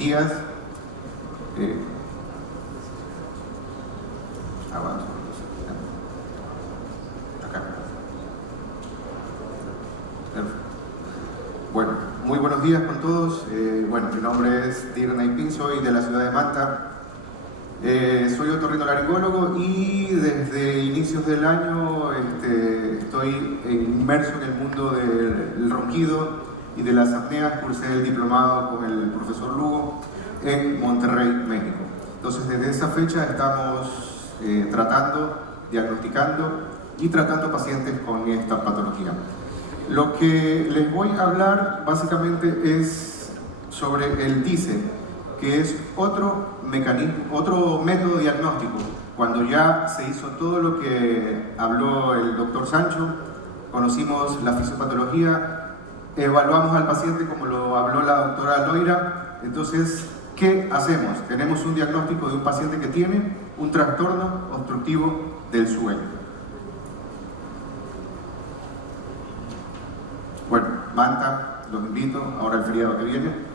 días. Avanzo. Acá. Bueno, muy buenos días con todos. Bueno, mi nombre es Tigran Aipín, soy de la ciudad de Manta. Soy otorrinolaringólogo y desde inicios del año estoy inmerso en el mundo del ronquido y de las apneas. Cursé el diplomado con el profesor Lugo en Monterrey, México. Entonces, desde esa fecha estamos tratando, diagnosticando y tratando pacientes con esta patología. Lo que les voy a hablar básicamente es sobre el DICE, que es otro mecanismo, otro método diagnóstico. Cuando ya se hizo todo lo que habló el doctor Sancho, conocimos la fisiopatología, evaluamos al paciente como lo habló la doctora Loira. Entonces, ¿qué hacemos? Tenemos un diagnóstico de un paciente que tiene un trastorno obstructivo del sueño. Bueno, Manta, los invito, ahora el feriado que viene.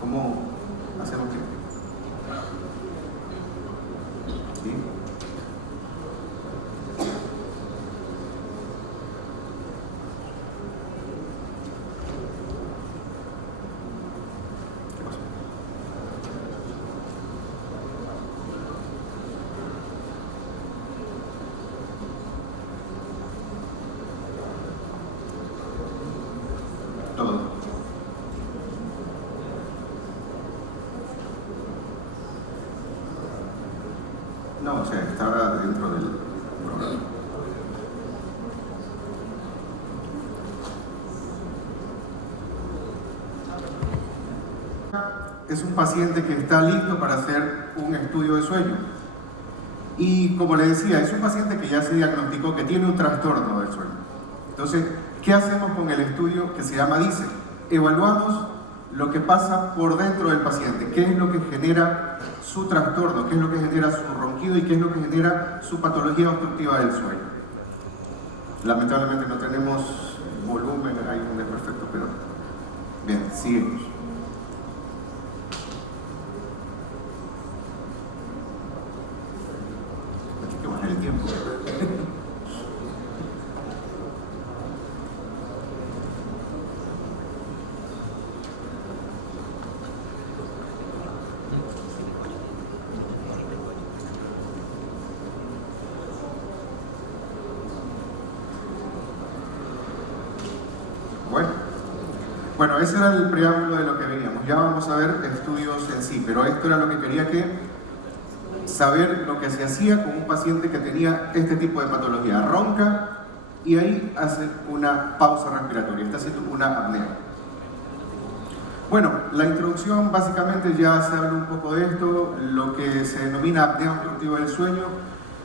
¿Cómo hacemos qué? ¿Sí? ¿Qué pasó? Todo. No, o sea, estaba dentro del programa. Es un paciente que está listo para hacer un estudio de sueño. Y como le decía, es un paciente que ya se diagnosticó que tiene un trastorno del sueño. Entonces, ¿qué hacemos con el estudio que se llama DICE? Evaluamos lo que pasa por dentro del paciente, qué es lo que genera su trastorno, qué es lo que genera su ronquido y qué es lo que genera su patología obstructiva del sueño. Lamentablemente no tenemos volumen, hay un desperfecto, pero bien, seguimos. Aquí hay que bajar el tiempo. Bueno, ese era el preámbulo de lo que veníamos. Ya vamos a ver estudios en sí, pero esto era lo que quería saber lo que se hacía con un paciente que tenía este tipo de patología. Ronca y ahí hace una pausa respiratoria, está haciendo una apnea. Bueno, la introducción básicamente ya se habla un poco de esto. Lo que se denomina apnea obstructiva del sueño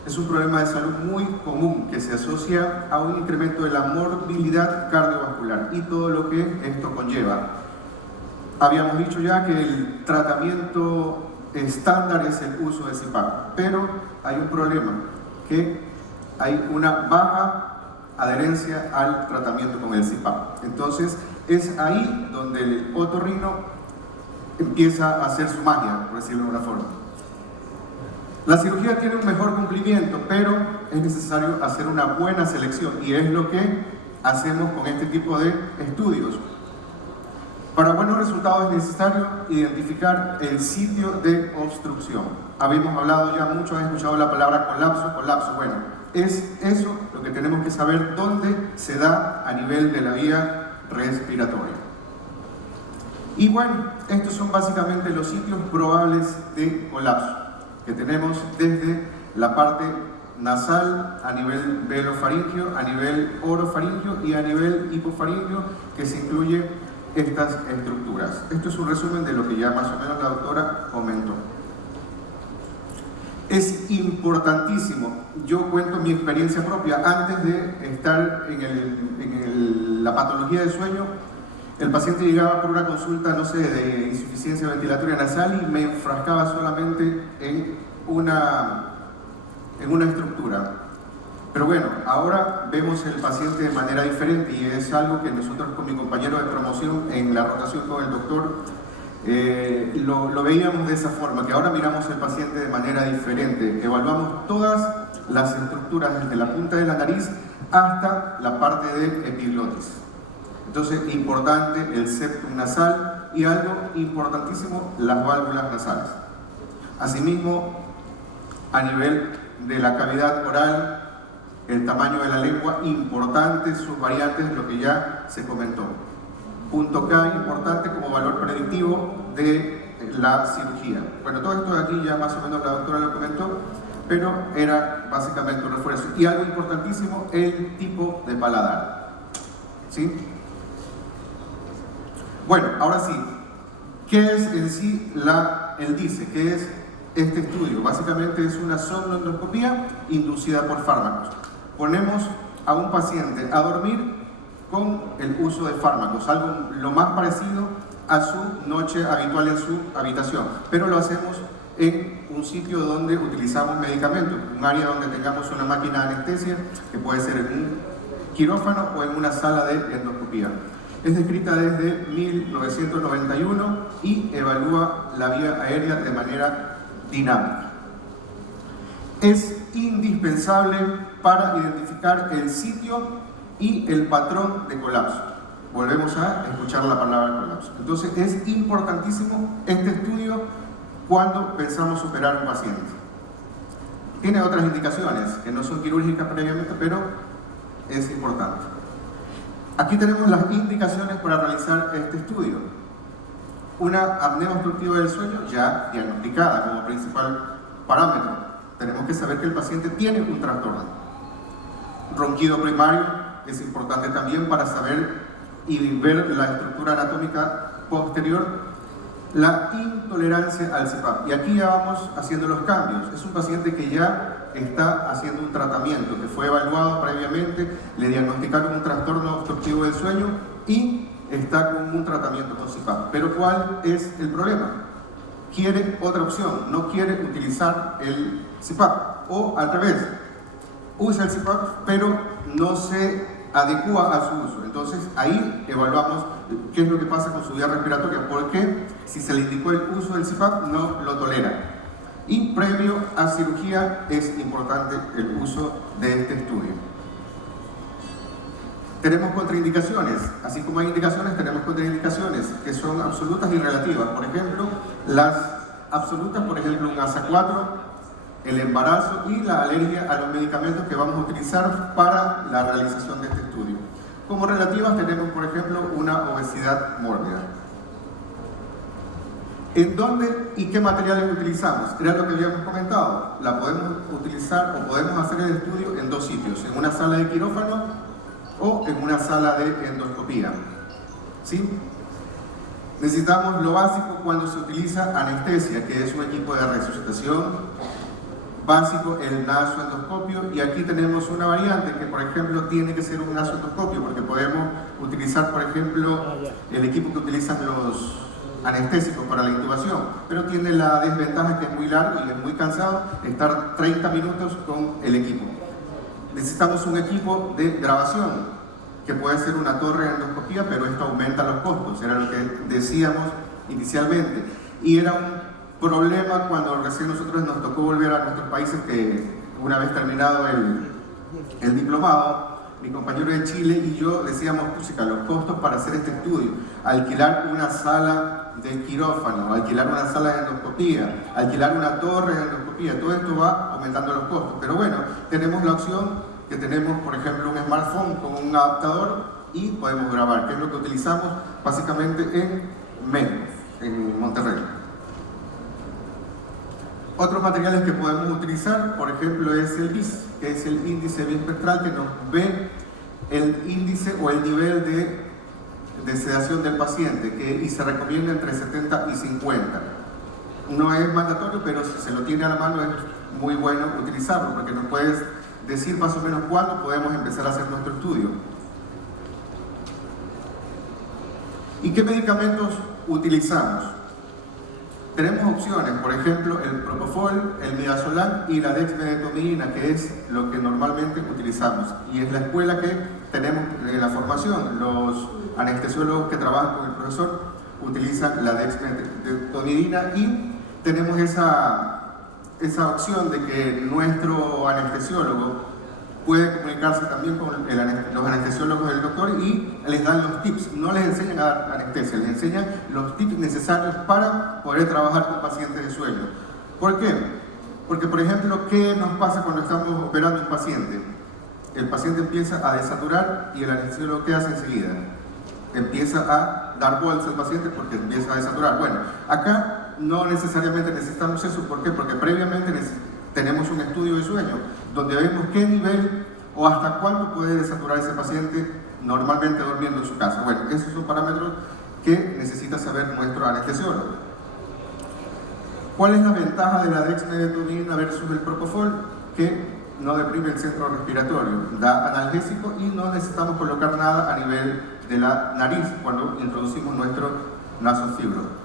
es un problema de salud muy común que se asocia a un incremento de la morbilidad cardiovascular y todo lo que esto conlleva. Habíamos dicho ya que el tratamiento estándar es el uso de CPAP, pero hay un problema, que hay una baja adherencia al tratamiento con el CPAP. Entonces, es ahí donde el otorrino empieza a hacer su magia, por decirlo de alguna forma. La cirugía tiene un mejor cumplimiento, pero es necesario hacer una buena selección y es lo que hacemos con este tipo de estudios. Para buenos resultados es necesario identificar el sitio de obstrucción. Habíamos hablado ya mucho, han escuchado la palabra colapso. Bueno, es eso lo que tenemos que saber, dónde se da a nivel de la vía respiratoria. Y bueno, estos son básicamente los sitios probables de colapso que tenemos desde la parte nasal, a nivel velofaringio, a nivel orofaringio y a nivel hipofaringio, que se incluye estas estructuras. Esto es un resumen de lo que ya más o menos la doctora comentó. Es importantísimo, yo cuento mi experiencia propia, antes de estar en la patología del sueño, El paciente llegaba por una consulta, no sé, de insuficiencia ventilatoria nasal y me enfrascaba solamente en una estructura. Pero bueno, ahora vemos el paciente de manera diferente y es algo que nosotros con mi compañero de promoción en la rotación con el doctor lo veíamos de esa forma, que ahora miramos el paciente de manera diferente. Evaluamos todas las estructuras desde la punta de la nariz hasta la parte de epiglotis. Entonces, importante el septum nasal y algo importantísimo, las válvulas nasales. Asimismo, a nivel de la cavidad oral, el tamaño de la lengua, importante sus variantes, lo que ya se comentó. Punto K, importante como valor predictivo de la cirugía. Bueno, todo esto de aquí ya más o menos la doctora lo comentó, pero era básicamente un refuerzo. Y algo importantísimo, el tipo de paladar. ¿Sí? Bueno, ahora sí, ¿qué es en sí el DICE? ¿Qué es este estudio? Básicamente es una somnoendoscopía inducida por fármacos. Ponemos a un paciente a dormir con el uso de fármacos, algo lo más parecido a su noche habitual en su habitación, pero lo hacemos en un sitio donde utilizamos medicamentos, un área donde tengamos una máquina de anestesia, que puede ser en un quirófano o en una sala de endoscopía. Es descrita desde 1991 y evalúa la vía aérea de manera dinámica. Es indispensable para identificar el sitio y el patrón de colapso. Volvemos a escuchar la palabra colapso. Entonces es importantísimo este estudio cuando pensamos operar a un paciente. Tiene otras indicaciones que no son quirúrgicas previamente, pero es importante. Aquí tenemos las indicaciones para realizar este estudio. Una apnea obstructiva del sueño ya diagnosticada como principal parámetro. Tenemos que saber que el paciente tiene un trastorno. Ronquido primario es importante también para saber y ver la estructura anatómica posterior. La intolerancia al CPAP. Y aquí ya vamos haciendo los cambios. Es un paciente que ya está haciendo un tratamiento, que fue evaluado previamente, le diagnosticaron un trastorno obstructivo del sueño y está con un tratamiento con CPAP. Pero ¿cuál es el problema? Quiere otra opción, no quiere utilizar el CPAP. O al revés, usa el CPAP pero no se adecua a su uso. Entonces ahí evaluamos qué es lo que pasa con su vía respiratoria, porque si se le indicó el uso del CPAP no lo tolera. Y previo a cirugía es importante el uso de este estudio. Tenemos contraindicaciones, así como hay indicaciones, tenemos contraindicaciones que son absolutas y relativas. Por ejemplo, las absolutas, por ejemplo, un ASA 4, el embarazo y la alergia a los medicamentos que vamos a utilizar para la realización de este estudio. Como relativas tenemos, por ejemplo, una obesidad mórbida. ¿En dónde y qué materiales utilizamos? Era lo que habíamos comentado. La podemos utilizar o podemos hacer el estudio en dos sitios, en una sala de quirófano o en una sala de endoscopía. ¿Sí? Necesitamos lo básico cuando se utiliza anestesia, que es un equipo de resucitación básico, el nasoendoscopio, y aquí tenemos una variante que, por ejemplo, tiene que ser un nasoendoscopio, porque podemos utilizar, por ejemplo, el equipo que utilizan los anestésicos para la intubación, pero tiene la desventaja que es muy largo y es muy cansado estar 30 minutos con el equipo. Necesitamos un equipo de grabación, que puede ser una torre de endoscopía, pero esto aumenta los costos, era lo que decíamos inicialmente, y era un problema cuando recién nosotros nos tocó volver a nuestros países, que una vez terminado el diplomado, mi compañero de Chile y yo decíamos, los costos para hacer este estudio, alquilar una sala de quirófano, alquilar una sala de endoscopía, alquilar una torre de endoscopía, todo esto va aumentando los costos. Pero bueno, tenemos la opción que tenemos, por ejemplo, un smartphone con un adaptador y podemos grabar, que es lo que utilizamos básicamente en México, en Monterrey. Otros materiales que podemos utilizar, por ejemplo, es el BIS, que es el índice bispectral, que nos ve el índice o el nivel de sedación del paciente, y se recomienda entre 70 y 50. No es mandatorio, pero si se lo tiene a la mano es muy bueno utilizarlo, porque nos puedes decir más o menos cuándo podemos empezar a hacer nuestro estudio. ¿Y qué medicamentos utilizamos? Tenemos opciones, por ejemplo, el propofol, el midazolam y la dexmedetomidina, que es lo que normalmente utilizamos. Y es la escuela que tenemos en la formación. Los anestesiólogos que trabajan con el profesor utilizan la dexmedetomidina y tenemos esa opción de que nuestro anestesiólogo puede comunicarse también con los anestesiólogos del doctor y les dan los tips. No les enseñan a dar anestesia, les enseñan los tips necesarios para poder trabajar con pacientes de sueño. ¿Por qué? Porque, por ejemplo, ¿qué nos pasa cuando estamos operando a un paciente? El paciente empieza a desaturar y el anestesiólogo, ¿qué hace enseguida? Empieza a dar bolsa al paciente porque empieza a desaturar. Bueno, acá no necesariamente necesitamos eso. ¿Por qué? Porque previamente tenemos un estudio de sueño donde vemos qué nivel o hasta cuánto puede desaturar ese paciente normalmente durmiendo en su casa. Bueno, esos son parámetros que necesita saber nuestro anestesiólogo. ¿Cuál es la ventaja de la dexmedetomidina versus el propofol? Que no deprime el centro respiratorio, da analgésico y no necesitamos colocar nada a nivel de la nariz cuando introducimos nuestro nasofibro.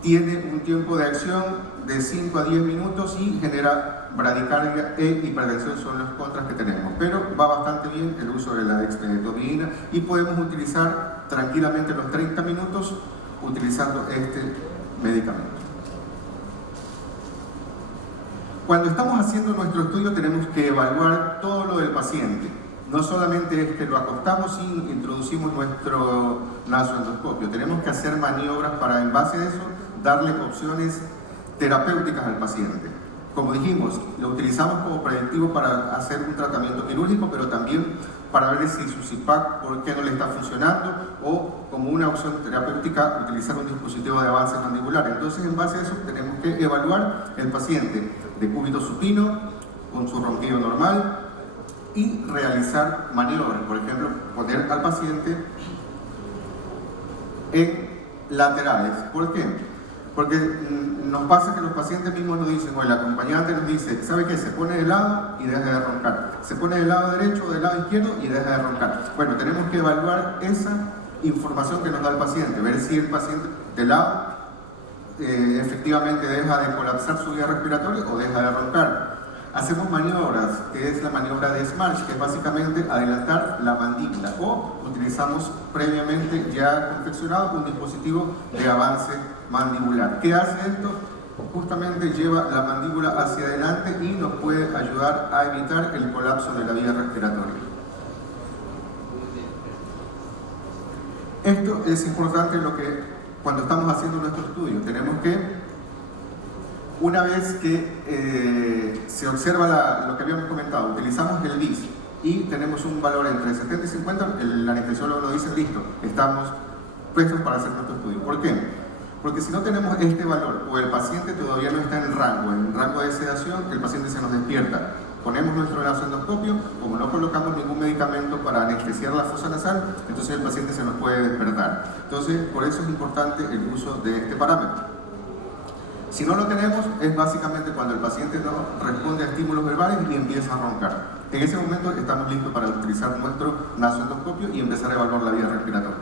Tiene un tiempo de acción de 5 a 10 minutos y genera bradicardia e hipertensión, son los contras que tenemos. Pero va bastante bien el uso de la dexmedetomidina y podemos utilizar tranquilamente los 30 minutos utilizando este medicamento. Cuando estamos haciendo nuestro estudio tenemos que evaluar todo lo del paciente. No solamente es que lo acostamos y introducimos nuestro nasoendoscopio, tenemos que hacer maniobras para, en base a eso, darle opciones terapéuticas al paciente. Como dijimos, lo utilizamos como preventivo para hacer un tratamiento quirúrgico, pero también para ver si su CPAP, por qué no le está funcionando, o como una opción terapéutica, utilizar un dispositivo de avance mandibular. Entonces, en base a eso, tenemos que evaluar el paciente de cúbito supino, con su ronquido normal, y realizar maniobras. Por ejemplo, poner al paciente en laterales. ¿Por qué? Porque nos pasa que los pacientes mismos nos dicen, o el acompañante nos dice, ¿sabe qué? Se pone de lado y deja de roncar. Se pone del lado derecho o del lado izquierdo y deja de roncar. Bueno, tenemos que evaluar esa información que nos da el paciente, ver si el paciente de lado efectivamente deja de colapsar su vía respiratoria o deja de roncar. Hacemos maniobras, que es la maniobra de Smarch, que es básicamente adelantar la mandíbula, o utilizamos previamente ya confeccionado un dispositivo de avance mandibular. ¿Qué hace esto? Justamente lleva la mandíbula hacia adelante y nos puede ayudar a evitar el colapso de la vía respiratoria. Esto es importante cuando estamos haciendo nuestro estudio. Tenemos que, una vez que se observa lo que habíamos comentado, utilizamos el BIS y tenemos un valor entre 70 y 50, el anestesiólogo nos dice, listo, estamos prestos para hacer nuestro estudio. ¿Por qué? Porque si no tenemos este valor o el paciente todavía no está en rango de sedación, el paciente se nos despierta. Ponemos nuestro nasoendoscopio, como no colocamos ningún medicamento para anestesiar la fosa nasal, entonces el paciente se nos puede despertar. Entonces, por eso es importante el uso de este parámetro. Si no lo tenemos, es básicamente cuando el paciente no responde a estímulos verbales y empieza a roncar. En ese momento estamos listos para utilizar nuestro nasoendoscopio y empezar a evaluar la vía respiratoria.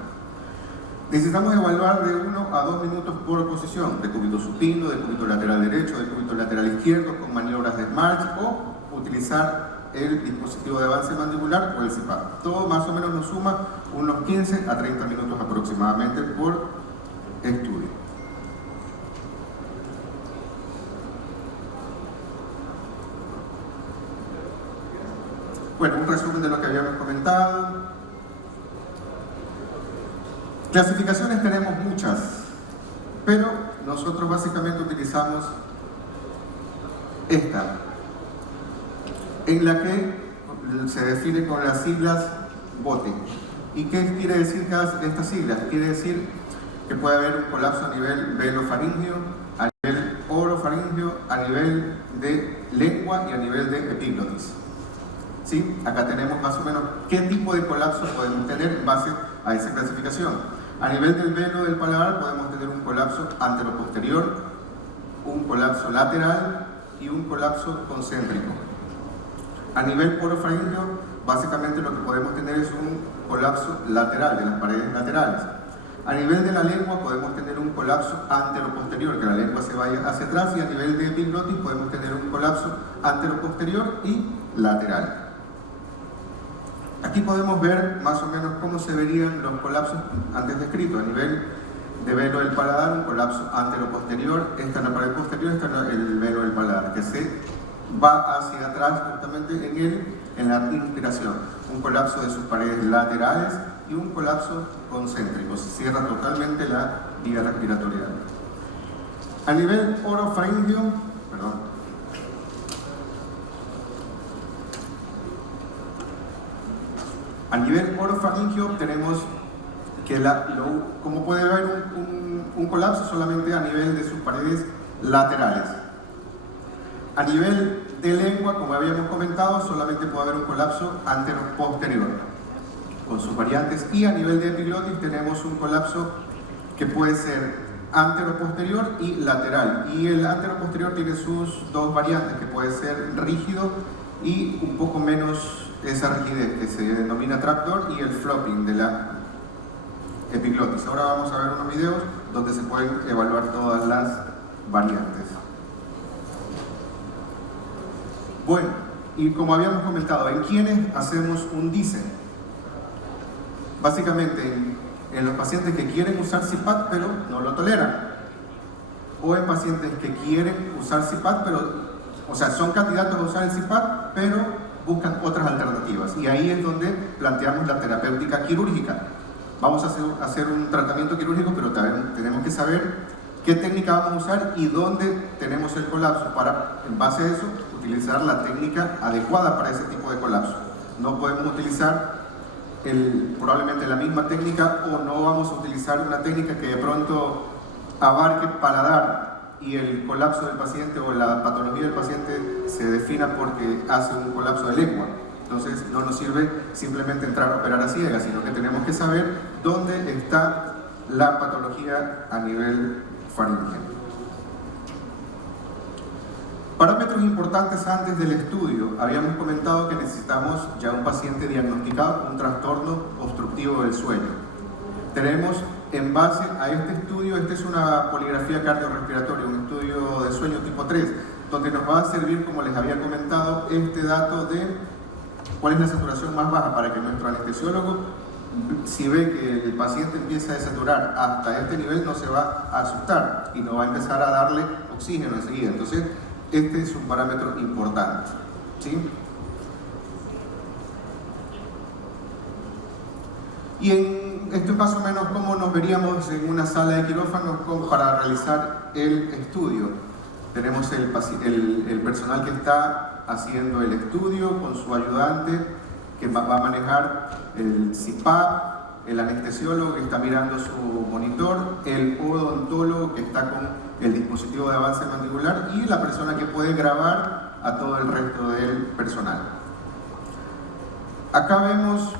Necesitamos evaluar de 1 a 2 minutos por posición, de cúbito supino, de cúbito lateral derecho, de cúbito lateral izquierdo, con maniobras de Smarch, o utilizar el dispositivo de avance mandibular o el CPAP. Todo más o menos nos suma unos 15 a 30 minutos aproximadamente por estudio. Bueno, un resumen de lo que habíamos comentado. Clasificaciones tenemos muchas, pero nosotros básicamente utilizamos esta, en la que se define con las siglas BOTE. ¿Y qué quiere decir cada de estas siglas? Quiere decir que puede haber un colapso a nivel velofaringeo, a nivel orofaringeo, a nivel de lengua y a nivel de epiglotis. ¿Sí? Acá tenemos más o menos qué tipo de colapso podemos tener en base a esa clasificación. A nivel del velo del paladar podemos tener un colapso anteroposterior, un colapso lateral y un colapso concéntrico. A nivel orofaringeo, básicamente lo que podemos tener es un colapso lateral, de las paredes laterales. A nivel de la lengua podemos tener un colapso antero-posterior, que la lengua se vaya hacia atrás, y a nivel de epiglotis podemos tener un colapso antero-posterior y lateral. Aquí podemos ver más o menos cómo se verían los colapsos antes descritos. A nivel de velo del paladar, un colapso antero-posterior, esta en la pared posterior, esta en el velo del paladar, que se va hacia atrás justamente en la inspiración. Un colapso de sus paredes laterales y un colapso concéntrico, se cierra totalmente la vía respiratoria. A nivel orofaringio, a nivel orofaringio tenemos que, como puede haber un colapso solamente a nivel de sus paredes laterales. A nivel de lengua, como habíamos comentado, solamente puede haber un colapso antero-posterior con sus variantes, y a nivel de epiglotis tenemos un colapso que puede ser antero-posterior y lateral, y el antero-posterior tiene sus dos variantes, que puede ser rígido y un poco menos esa rigidez, que se denomina trapdoor, y el flopping de la epiglotis. Ahora vamos a ver unos videos donde se pueden evaluar todas las variantes. Bueno, y como habíamos comentado, ¿en quiénes hacemos un DISE? Básicamente en los pacientes que quieren usar CPAP pero no lo toleran, o en pacientes que quieren usar CPAP o sea, son candidatos a usar el CPAP pero buscan otras alternativas, y ahí es donde planteamos la terapéutica quirúrgica. Vamos a hacer un tratamiento quirúrgico, pero también tenemos que saber qué técnica vamos a usar y dónde tenemos el colapso para, en base a eso, utilizar la técnica adecuada para ese tipo de colapso. No podemos utilizar probablemente la misma técnica, o no vamos a utilizar una técnica que de pronto abarque paladar y el colapso del paciente o la patología del paciente se defina porque hace un colapso de lengua. Entonces no nos sirve simplemente entrar a operar a ciegas, sino que tenemos que saber dónde está la patología a nivel faríngeo. Parámetros importantes antes del estudio. Habíamos comentado que necesitamos ya un paciente diagnosticado con un trastorno obstructivo del sueño. Tenemos, en base a este estudio, esta es una poligrafía cardiorrespiratoria, un estudio de sueño tipo 3, donde nos va a servir, como les había comentado, este dato de cuál es la saturación más baja, para que nuestro anestesiólogo, si ve que el paciente empieza a desaturar hasta este nivel, no se va a asustar y no va a empezar a darle oxígeno enseguida. Entonces, este es un parámetro importante, ¿sí? Y esto es más o menos como nos veríamos en una sala de quirófano para realizar el estudio. Tenemos el personal que está haciendo el estudio con su ayudante, que va a manejar el CPAP, el anestesiólogo que está mirando su monitor, el odontólogo que está con el dispositivo de avance mandibular, y la persona que puede grabar a todo el resto del personal. Acá vemos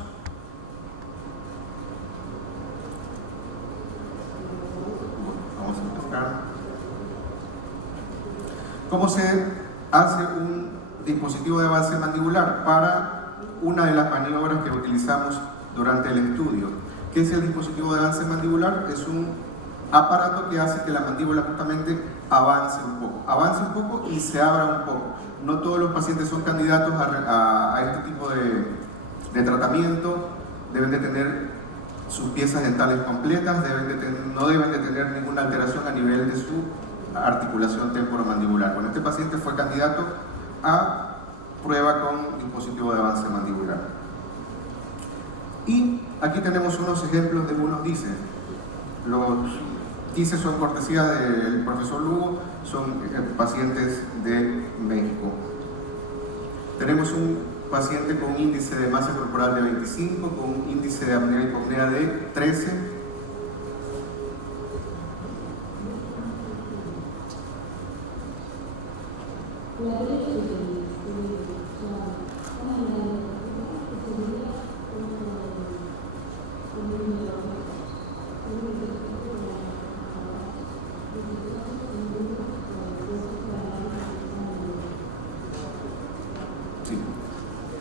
cómo se hace un dispositivo de avance mandibular para una de las maniobras que utilizamos durante el estudio. ¿Qué es el dispositivo de avance mandibular? Es un aparato que hace que la mandíbula justamente avance un poco y se abra un poco. No todos los pacientes son candidatos a este tipo de tratamiento. Deben de tener sus piezas dentales completas, no deben de tener ninguna alteración a nivel de su articulación temporomandibular. Bueno, este paciente fue candidato a prueba con dispositivo de avance mandibular. Y aquí tenemos unos ejemplos de unos DISE. Los DISE son cortesía del profesor Lugo, son pacientes de México. Tenemos un paciente con índice de masa corporal de 25, con un índice de apnea y hipopnea de 13.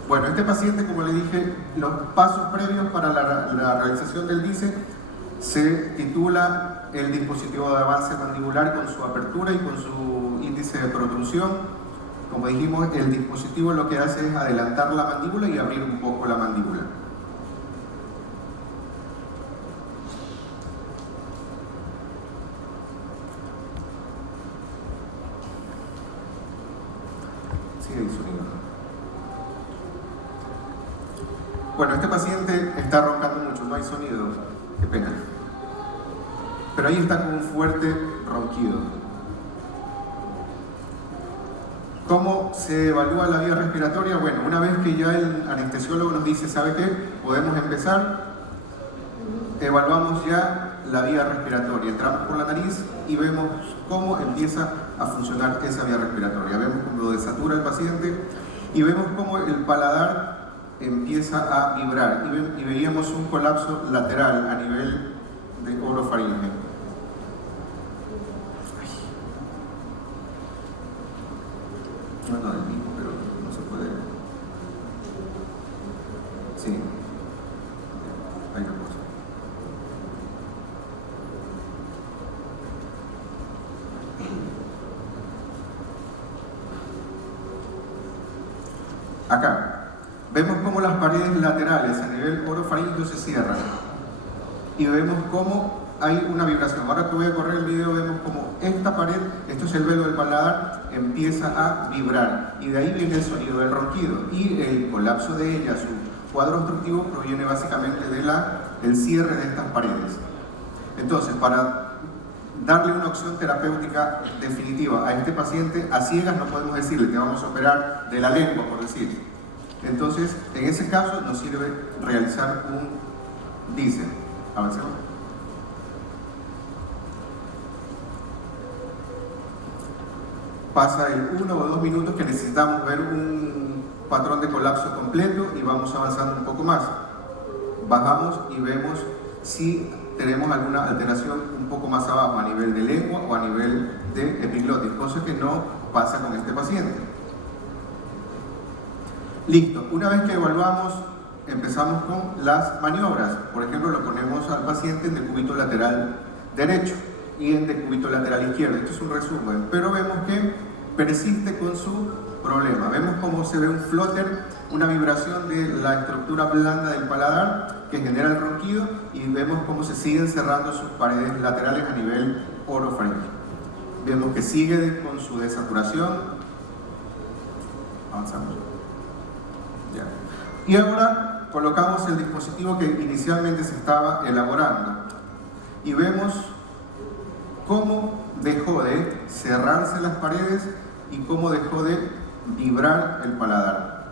Bueno, este paciente, como le dije, los pasos previos para la realización del DISE Se titula el dispositivo de avance mandibular con su apertura y con su índice de protrusión. Como dijimos, el dispositivo lo que hace es adelantar la mandíbula y abrir un poco la mandíbula. Sí, hay sonido. Bueno, este paciente está roncando mucho, no hay sonido, qué pena. Pero ahí está con un fuerte ronquido. ¿Cómo se evalúa la vía respiratoria? Bueno, una vez que ya el anestesiólogo nos dice, ¿sabe qué? Podemos empezar, evaluamos ya la vía respiratoria. Entramos por la nariz y vemos cómo empieza a funcionar esa vía respiratoria. Vemos cómo lo desatura el paciente y vemos cómo el paladar empieza a vibrar y veíamos un colapso lateral a nivel de orofaringe. No del mismo, pero no se puede. Sí. Hay una cosa. Acá. Vemos cómo las paredes laterales a nivel orofaríngeo se cierran y vemos cómo hay una vibración. Ahora que voy a correr el video vemos cómo esta pared, esto es el velo del paladar, empieza a vibrar y de ahí viene el sonido del ronquido y el colapso de ella, su cuadro obstructivo proviene básicamente del cierre de estas paredes. Entonces, para darle una opción terapéutica definitiva a este paciente, a ciegas no podemos decirle que vamos a operar de la lengua, por decir. Entonces, en ese caso nos sirve realizar un DISE. Avancemos. Pasa el 1 o 2 minutos que necesitamos ver un patrón de colapso completo y vamos avanzando un poco más. Bajamos y vemos si tenemos alguna alteración un poco más abajo a nivel de lengua o a nivel de epiglotis, cosa que no pasa con este paciente. Listo, una vez que evaluamos, empezamos con las maniobras. Por ejemplo, lo ponemos al paciente en decúbito lateral derecho y en decúbito lateral izquierdo. Esto es un resumen, pero vemos que persiste con su problema. Vemos cómo se ve un flutter, una vibración de la estructura blanda del paladar que genera el ronquido y vemos cómo se siguen cerrando sus paredes laterales a nivel orofaríngeo. Vemos que sigue con su desaturación. Avanzamos. Ya. Y ahora colocamos el dispositivo que inicialmente se estaba elaborando y vemos cómo dejó de cerrarse las paredes y cómo dejó de vibrar el paladar.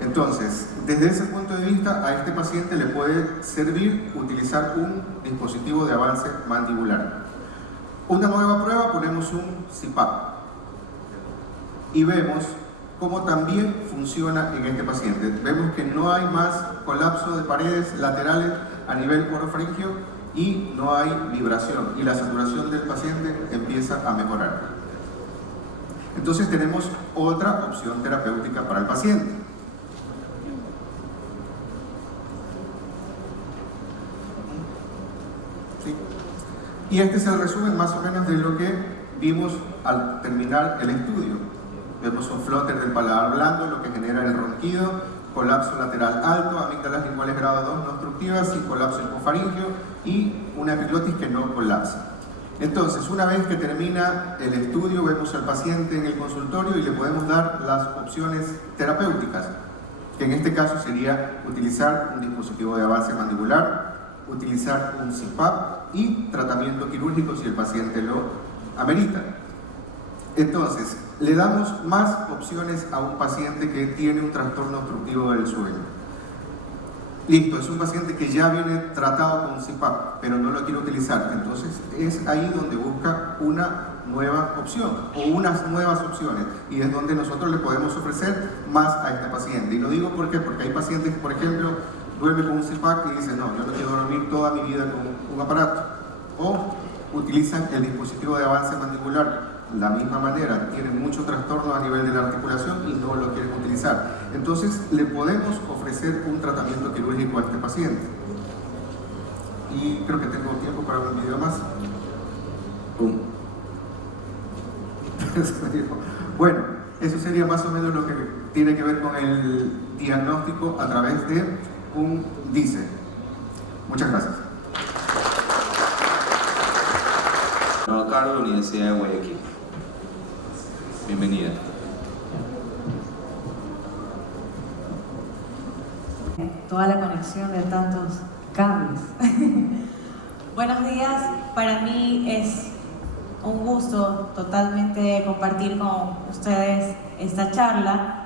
Entonces, desde ese punto de vista, a este paciente le puede servir utilizar un dispositivo de avance mandibular. Una nueva prueba, ponemos un CPAP y vemos cómo también funciona en este paciente. Vemos que no hay más colapso de paredes laterales a nivel orofaríngeo y no hay vibración y la saturación del paciente empieza a mejorar. Entonces tenemos otra opción terapéutica para el paciente. ¿Sí? Y este es el resumen más o menos de lo que vimos al terminar el estudio. Vemos un flutter del paladar blando, lo que genera el ronquido, colapso lateral alto, amígdalas linguales grado 2 no obstructivas y colapso hipofaríngeo y una epiglotis que no colapsa. Entonces, una vez que termina el estudio, vemos al paciente en el consultorio y le podemos dar las opciones terapéuticas, que en este caso sería utilizar un dispositivo de avance mandibular, utilizar un CPAP y tratamiento quirúrgico si el paciente lo amerita. Entonces, le damos más opciones a un paciente que tiene un trastorno obstructivo del sueño. Listo, es un paciente que ya viene tratado con CPAP, pero no lo quiere utilizar. Entonces, es ahí donde busca una nueva opción o unas nuevas opciones y es donde nosotros le podemos ofrecer más a este paciente. Y lo digo ¿por qué? Porque hay pacientes que, por ejemplo, duermen con un CPAP y dicen, no, yo no quiero dormir toda mi vida con un aparato. O utilizan el dispositivo de avance mandibular la misma manera tienen mucho trastorno a nivel de la articulación y no lo quieren utilizar. Entonces le podemos ofrecer un tratamiento quirúrgico a este paciente. Y creo que tengo tiempo para un video más. ¡Pum! Bueno, eso sería más o menos lo que tiene que ver con el diagnóstico a través de un DICE. Muchas gracias. Carlos, Universidad de Guayaquil. Bienvenida. Toda la conexión de tantos cables. Buenos días, para mí es un gusto totalmente compartir con ustedes esta charla.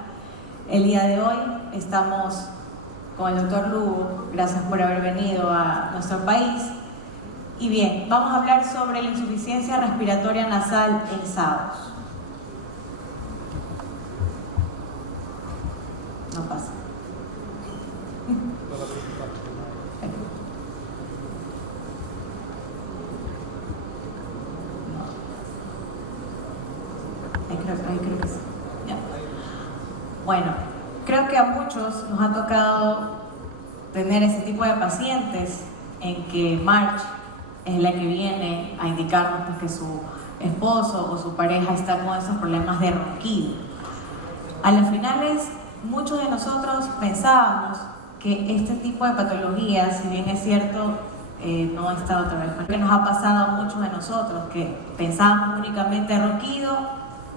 El día de hoy estamos con el doctor Lugo, gracias por haber venido a nuestro país. Y bien, vamos a hablar sobre la insuficiencia respiratoria nasal en SAOS. No pasa. Ahí creo que sí. Ya. Bueno, creo que a muchos nos ha tocado tener ese tipo de pacientes en que March es la que viene a indicarnos pues, que su esposo o su pareja está con esos problemas de ronquido. A las finales, muchos de nosotros pensábamos que este tipo de patologías, si bien es cierto, no está otra vez, porque nos ha pasado a muchos de nosotros que pensábamos únicamente ronquido,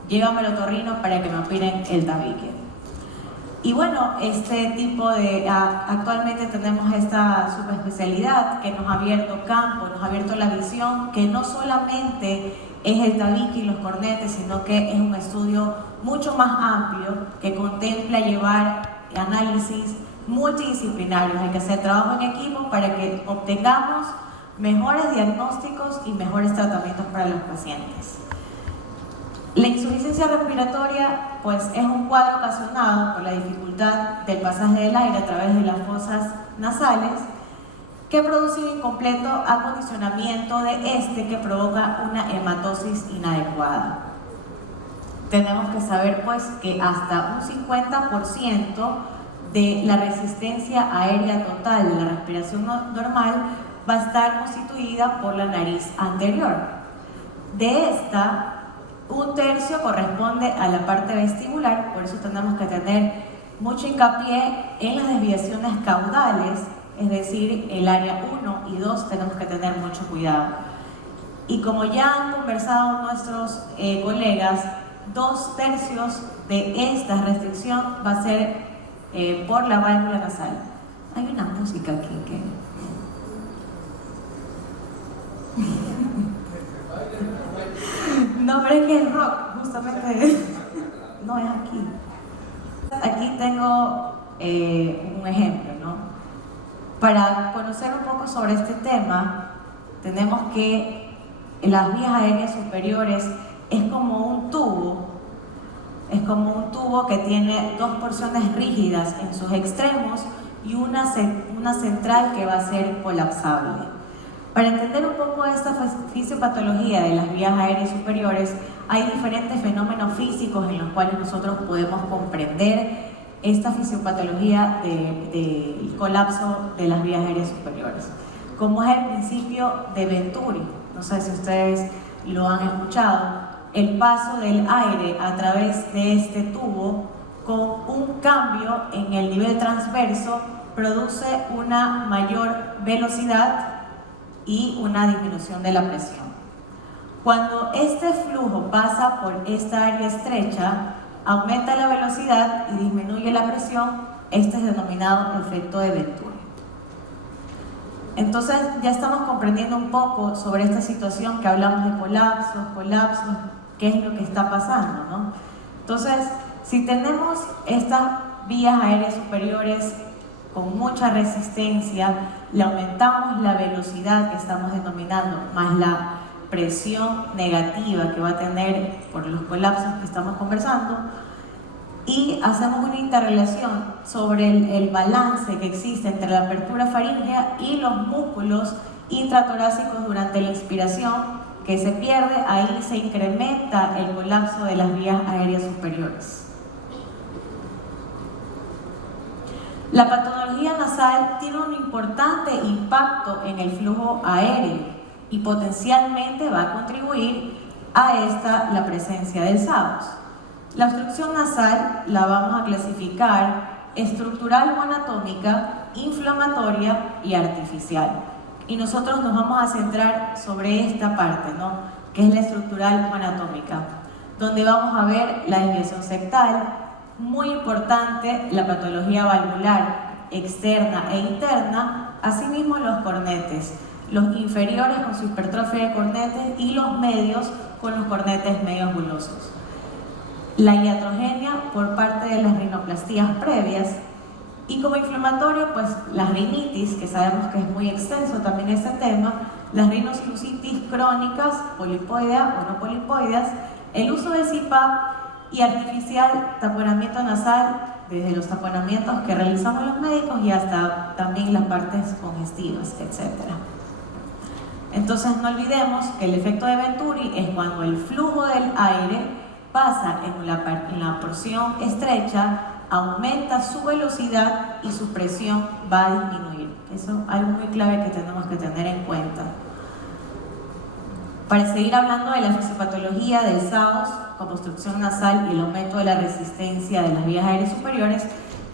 llévame al otorrino para que me opiren el tabique. Y bueno, actualmente tenemos esta subespecialidad que nos ha abierto campo, nos ha abierto la visión, que no solamente es el tabique y los cornetes, sino que es un estudio mucho más amplio que contempla llevar análisis multidisciplinarios. Hay que hacer trabajo en equipo para que obtengamos mejores diagnósticos y mejores tratamientos para los pacientes. La insuficiencia respiratoria pues, es un cuadro ocasionado por la dificultad del pasaje del aire a través de las fosas nasales que produce un incompleto acondicionamiento de este que provoca una hematosis inadecuada. Tenemos que saber pues, que hasta un 50% de la resistencia aérea total de la respiración normal va a estar constituida por la nariz anterior. De esta, un tercio corresponde a la parte vestibular, por eso tenemos que tener mucho hincapié en las desviaciones caudales, es decir, el área 1 y 2 tenemos que tener mucho cuidado. Y como ya han conversado nuestros colegas, 2/3 de esta restricción va a ser por la válvula nasal. Hay una música aquí que... No, pero es que el rock, justamente, no es aquí. Aquí tengo un ejemplo, ¿no? Para conocer un poco sobre este tema, tenemos que las vías aéreas superiores es como un tubo que tiene dos porciones rígidas en sus extremos y una central que va a ser colapsable. Para entender un poco esta fisiopatología de las vías aéreas superiores, hay diferentes fenómenos físicos en los cuales nosotros podemos comprender esta fisiopatología del colapso de las vías aéreas superiores. Como es el principio de Venturi, no sé si ustedes lo han escuchado, el paso del aire a través de este tubo con un cambio en el nivel transverso produce una mayor velocidad y una disminución de la presión. Cuando este flujo pasa por esta área estrecha, aumenta la velocidad y disminuye la presión. Este es denominado efecto de Venturi. Entonces ya estamos comprendiendo un poco sobre esta situación que hablamos de colapsos, qué es lo que está pasando, ¿no? Entonces, si tenemos estas vías aéreas superiores con mucha resistencia, le aumentamos la velocidad que estamos denominando, más la presión negativa que va a tener por los colapsos que estamos conversando, y hacemos una interrelación sobre el balance que existe entre la apertura faríngea y los músculos intratorácicos durante la inspiración que se pierde, ahí se incrementa el colapso de las vías aéreas superiores. La patología nasal tiene un importante impacto en el flujo aéreo y potencialmente va a contribuir a la presencia del SAOS. La obstrucción nasal la vamos a clasificar estructural o anatómica, inflamatoria y artificial. Y nosotros nos vamos a centrar sobre esta parte, ¿no?, que es la estructural o anatómica, donde vamos a ver la desviación septal, muy importante, la patología valvular externa e interna, asimismo los cornetes, los inferiores con su hipertrofia de cornetes y los medios con los cornetes medios bulosos. La iatrogenia por parte de las rinoplastías previas, y como inflamatorio, pues las rinitis, que sabemos que es muy extenso también este tema, las rinosinusitis crónicas, polipoidea o no polipoideas, el uso de CPAP y artificial, taponamiento nasal, desde los taponamientos que realizamos los médicos y hasta también las partes congestivas, etc. Entonces no olvidemos que el efecto de Venturi es cuando el flujo del aire pasa en la porción estrecha, aumenta su velocidad y su presión va a disminuir. Eso es algo muy clave que tenemos que tener en cuenta. Para seguir hablando de la fisiopatología del SAOS como obstrucción nasal y el aumento de la resistencia de las vías aéreas superiores,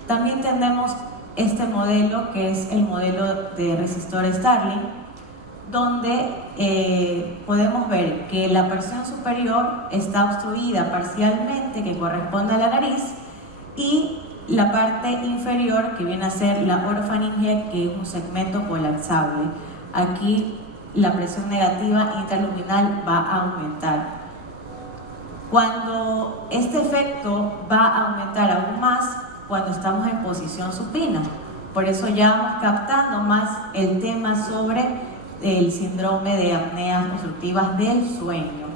también tenemos este modelo que es el modelo de resistor Starling, donde podemos ver que la porción superior está obstruida parcialmente, que corresponde a la nariz, y la parte inferior, que viene a ser la orofaringe, que es un segmento colapsable. Aquí la presión negativa intraluminal va a aumentar. Cuando este efecto va a aumentar aún más cuando estamos en posición supina. Por eso ya vamos captando más el tema sobre el síndrome de apneas obstructivas del sueño.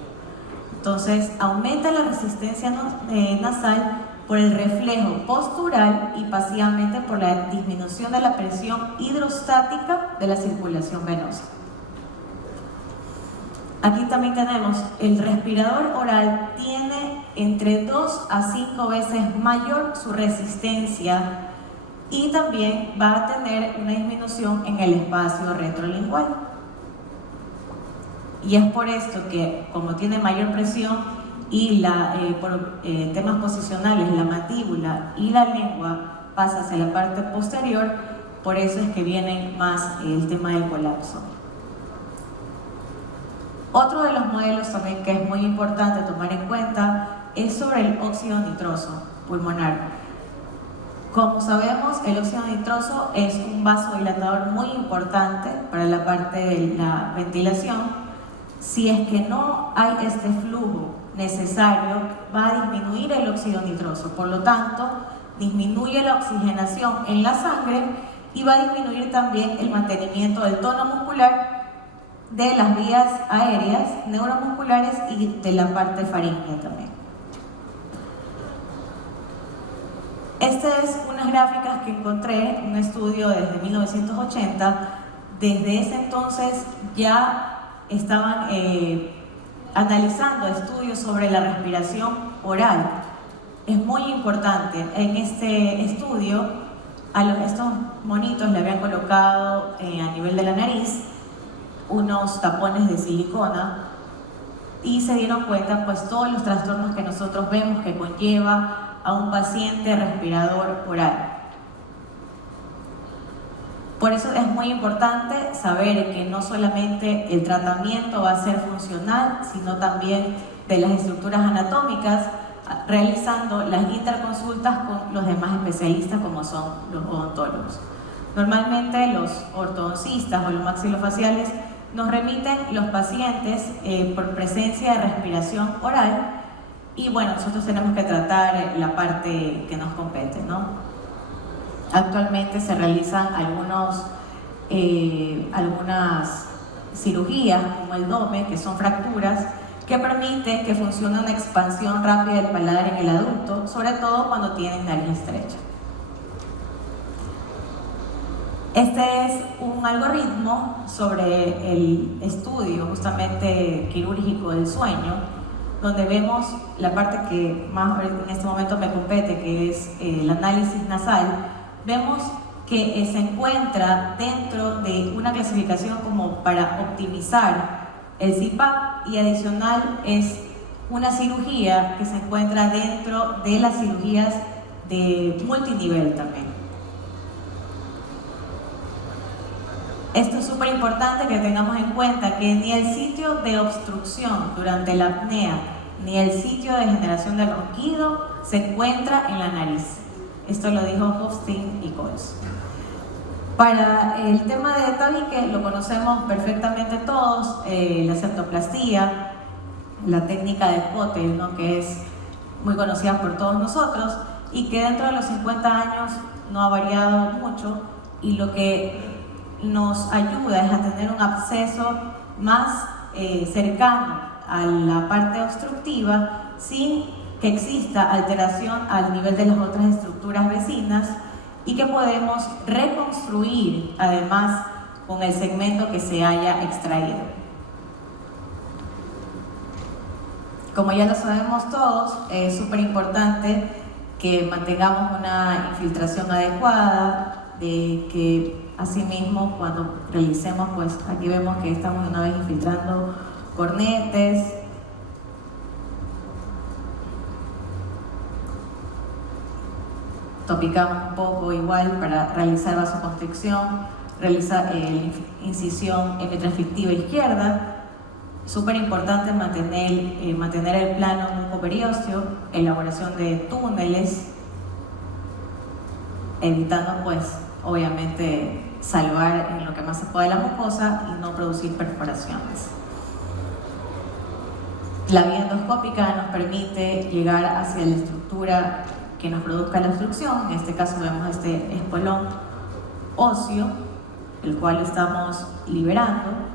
Entonces, aumenta la resistencia nasal por el reflejo postural y pasivamente por la disminución de la presión hidrostática de la circulación venosa. Aquí también tenemos el respirador oral tiene entre 2 a 5 veces mayor su resistencia y también va a tener una disminución en el espacio retrolingual. Y es por esto que, como tiene mayor presión y por temas posicionales, la mandíbula y la lengua pasa hacia la parte posterior, por eso es que viene más el tema del colapso. Otro de los modelos también que es muy importante tomar en cuenta es sobre el óxido nitroso pulmonar. Como sabemos, el óxido nitroso es un vasodilatador muy importante para la parte de la ventilación. Si es que no hay este flujo necesario, va a disminuir el óxido nitroso. Por lo tanto, disminuye la oxigenación en la sangre y va a disminuir también el mantenimiento del tono muscular de las vías aéreas, neuromusculares y de la parte faríngea también. Estas es unas gráficas que encontré en un estudio desde 1980. Desde ese entonces ya estaban analizando estudios sobre la respiración oral. Es muy importante. En este estudio, estos monitos le habían colocado a nivel de la nariz unos tapones de silicona y se dieron cuenta pues todos los trastornos que nosotros vemos que conlleva a un paciente respirador oral. Por eso es muy importante saber que no solamente el tratamiento va a ser funcional, sino también de las estructuras anatómicas, realizando las interconsultas con los demás especialistas como son los odontólogos. Normalmente los ortodoncistas o los maxilofaciales nos remiten los pacientes por presencia de respiración oral y bueno, nosotros tenemos que tratar la parte que nos compete, ¿no? Actualmente se realizan algunas cirugías como el DOME, que son fracturas, que permite que funcione una expansión rápida del paladar en el adulto, sobre todo cuando tienen nariz estrecha. Este es un algoritmo sobre el estudio justamente quirúrgico del sueño, donde vemos la parte que más en este momento me compete, que es el análisis nasal. Vemos que se encuentra dentro de una clasificación como para optimizar el CPAP, y adicional es una cirugía que se encuentra dentro de las cirugías de multinivel también. Esto es súper importante que tengamos en cuenta que ni el sitio de obstrucción durante la apnea ni el sitio de generación de ronquido se encuentra en la nariz. Esto lo dijo Hofstein y Coles. Para el tema de tabique lo conocemos perfectamente todos, la septoplastía, la técnica de Potel, ¿no?, que es muy conocida por todos nosotros y que dentro de los 50 años no ha variado mucho, y lo que nos ayuda es a tener un acceso más cercano a la parte obstructiva sin que exista alteración al nivel de las otras estructuras vecinas, y que podemos reconstruir además con el segmento que se haya extraído. Como ya lo sabemos todos, es súper importante que mantengamos una infiltración adecuada, de que asimismo cuando realicemos, pues aquí vemos que estamos una vez infiltrando cornetes, topicamos un poco igual para realizar vasoconstricción, realizar incisión epitransfictiva izquierda. Súper importante mantener el plano mucoperiósteo, elaboración de túneles, evitando pues obviamente salvar en lo que más se puede la mucosa y no producir perforaciones. La vía endoscópica nos permite llegar hacia la estructura que nos produzca la obstrucción. En este caso vemos este espolón óseo, el cual estamos liberando.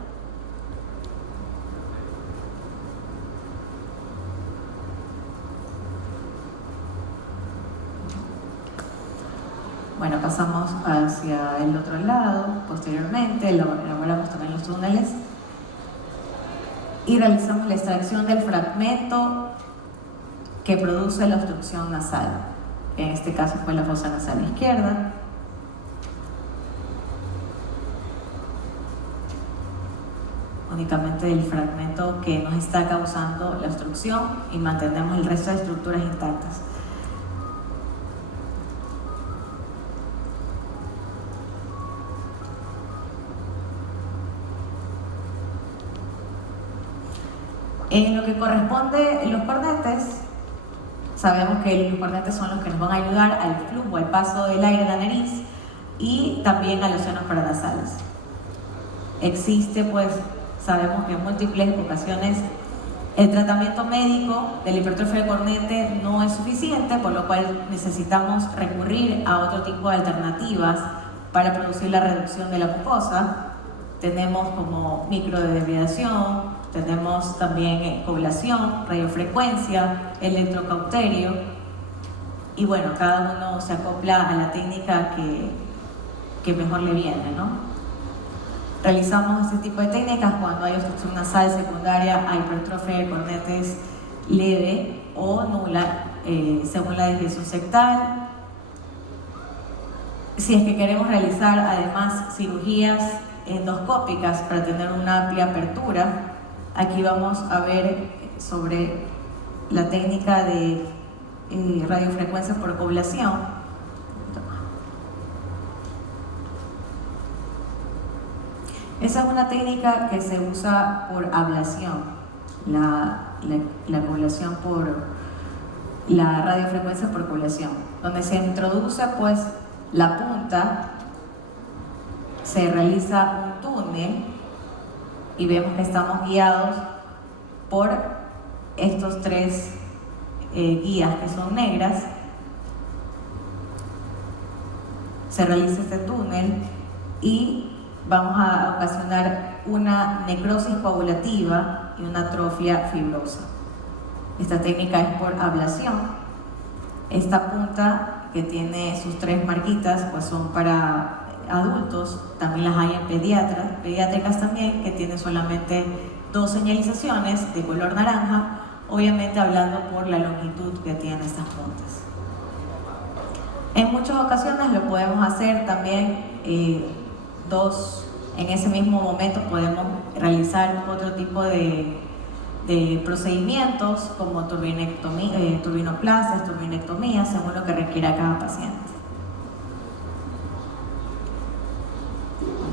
Bueno, pasamos hacia el otro lado, posteriormente elaboramos también los túneles y realizamos la extracción del fragmento que produce la obstrucción nasal. En este caso fue la fosa nasal izquierda. Únicamente el fragmento que nos está causando la obstrucción, y mantenemos el resto de estructuras intactas. En lo que corresponde a los cornetes, sabemos que los cornetes son los que nos van a ayudar al flujo, al paso del aire a la nariz y también a los senos paranasales. Existe, pues, sabemos que en múltiples ocasiones el tratamiento médico de la hipertrofia del cornete no es suficiente, por lo cual necesitamos recurrir a otro tipo de alternativas para producir la reducción de la mucosa. Tenemos como microdebridación, tenemos también coblación, radiofrecuencia, electrocauterio, y bueno, cada uno se acopla a la técnica que mejor le viene, ¿no? Realizamos este tipo de técnicas cuando hay obstrucción nasal secundaria a hipertrofia de cornetes leve o nula, según la desviación septal. Si es que queremos realizar además cirugías endoscópicas para tener una amplia apertura, aquí vamos a ver sobre la técnica de radiofrecuencia por coblación. Esa es una técnica que se usa por ablación, la coblación por la radiofrecuencia por coblación, donde se introduce pues la punta, se realiza un túnel y vemos que estamos guiados por estos tres guías que son negras. Se realiza este túnel y vamos a ocasionar una necrosis coagulativa y una atrofia fibrosa. Esta técnica es por ablación. Esta punta que tiene sus tres marquitas pues son para adultos, también las hay en pediátricas también, que tienen solamente 2 señalizaciones de color naranja, obviamente hablando por la longitud que tienen estas puntas. En muchas ocasiones lo podemos hacer también en ese mismo momento podemos realizar otro tipo de procedimientos como turbinoplastias, turbinectomías, según lo que requiera cada paciente.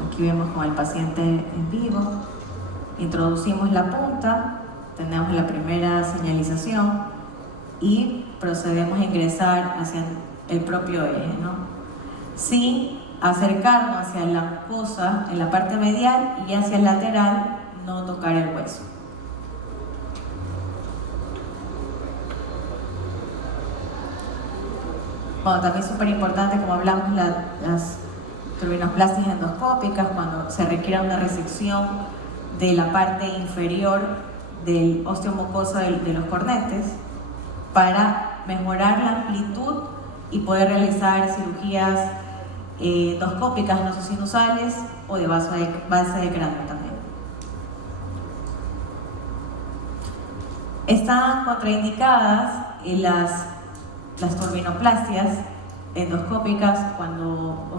Aquí vemos con el paciente en vivo, introducimos la punta, tenemos la primera señalización y procedemos a ingresar hacia el propio eje, ¿no? Sin acercarnos hacia la mucosa en la parte medial y hacia el lateral, no tocar el hueso. Bueno, también es súper importante, como hablamos, las turbinoplastias endoscópicas, cuando se requiere una resección de la parte inferior del osteomucosa de los cornetes para mejorar la amplitud y poder realizar cirugías endoscópicas no sinusales o de base de cráneo también. Están contraindicadas las turbinoplastias endoscópicas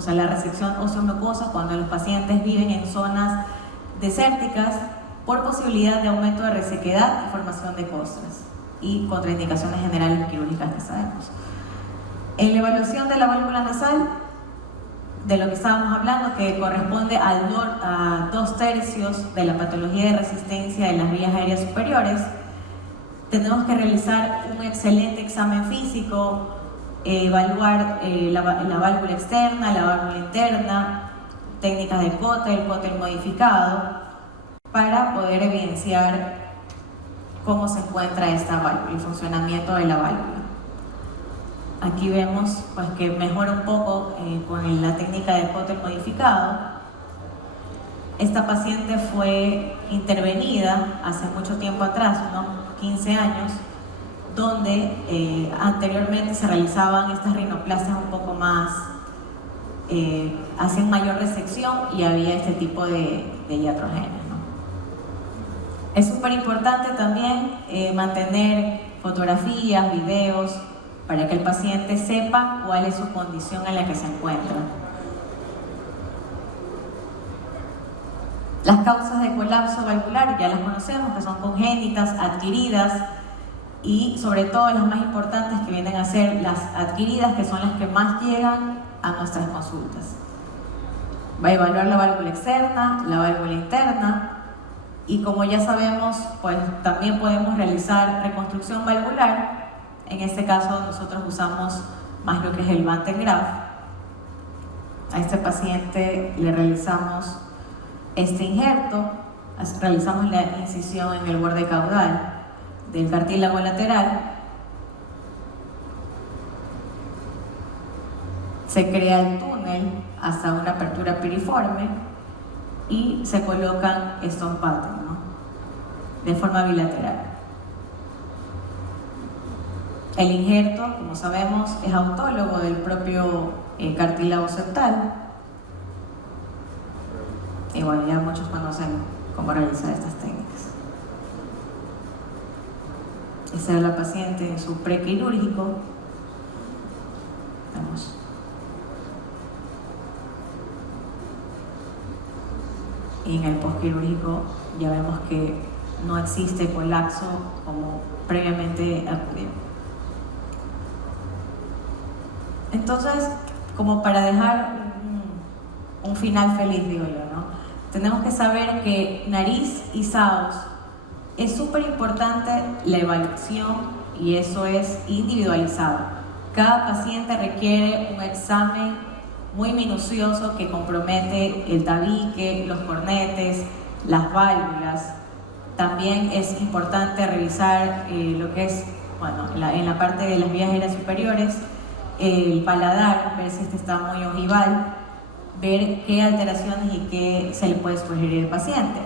la resección osteomucosa cuando los pacientes viven en zonas desérticas por posibilidad de aumento de resequedad y formación de costras y contraindicaciones generales quirúrgicas que sabemos. En la evaluación de la válvula nasal, de lo que estábamos hablando, que corresponde a 2/3 de la patología de resistencia de las vías aéreas superiores, tenemos que realizar un excelente examen físico, evaluar la válvula externa, la válvula interna, técnicas de Kotel modificado, para poder evidenciar cómo se encuentra esta válvula, el funcionamiento de la válvula. Aquí vemos pues, que mejora un poco con la técnica de Kotel modificado. Esta paciente fue intervenida hace mucho tiempo atrás, unos 15 años, donde anteriormente se realizaban estas rinoplastias un poco más, hacían mayor resección y había este tipo de iatrogenias, ¿no? Es súper importante también mantener fotografías, videos, para que el paciente sepa cuál es su condición en la que se encuentra. Las causas de colapso valvular ya las conocemos, que son congénitas, adquiridas y sobre todo las más importantes que vienen a ser las adquiridas, que son las que más llegan a nuestras consultas. Va a evaluar la válvula externa, la válvula interna y como ya sabemos, pues también podemos realizar reconstrucción valvular. En este caso nosotros usamos más lo que es el Van den Graaff. A este paciente le realizamos este injerto, realizamos la incisión en el borde caudal del cartílago lateral, se crea el túnel hasta una apertura piriforme y se colocan estos patos, ¿no? De forma bilateral. El injerto, como sabemos, es autólogo del propio cartílago septal. Y bueno, ya muchos conocen cómo realizar estas técnicas. Esta es la paciente en su prequirúrgico. Vamos. Y en el posquirúrgico ya vemos que no existe colapso como previamente acudió. Entonces, como para dejar un final feliz, digo yo, ¿no? Tenemos que saber que nariz y SAOS es súper importante la evaluación y eso es individualizado. Cada paciente requiere un examen muy minucioso que compromete el tabique, los cornetes, las válvulas. También es importante revisar lo que es, bueno, en la parte de las vías aéreas superiores, el paladar, ver si este está muy ojival, ver qué alteraciones y qué se le puede sugerir al paciente.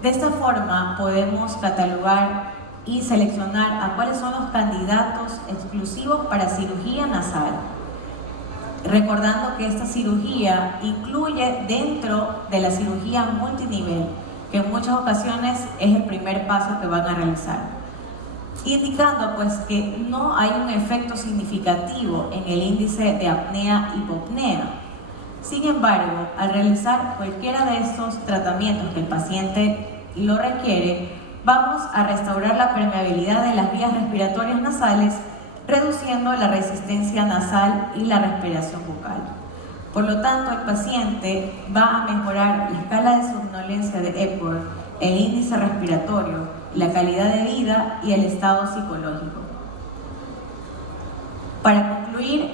De esta forma podemos catalogar y seleccionar a cuáles son los candidatos exclusivos para cirugía nasal. recordando que esta cirugía incluye dentro de la cirugía multinivel, que en muchas ocasiones es el primer paso que van a realizar, indicando pues que no hay un efecto significativo en el índice de apnea-hipopnea. Sin embargo, al realizar cualquiera de estos tratamientos que el paciente lo requiere, vamos a restaurar la permeabilidad de las vías respiratorias nasales, reduciendo la resistencia nasal y la respiración bucal. Por lo tanto, el paciente va a mejorar la escala de somnolencia de Epworth, el índice respiratorio, la calidad de vida y el estado psicológico. Para concluir,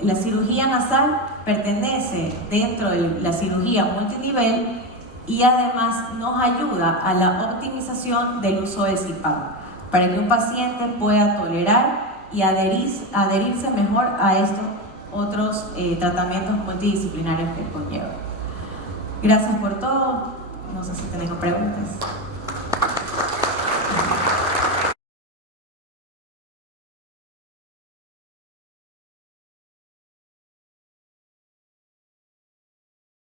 la cirugía nasal pertenece dentro de la cirugía multinivel y además nos ayuda a la optimización del uso de CPAP, para que un paciente pueda tolerar y adherirse mejor a estos otros tratamientos multidisciplinarios que conlleva. Gracias por todo. No sé si tenemos preguntas.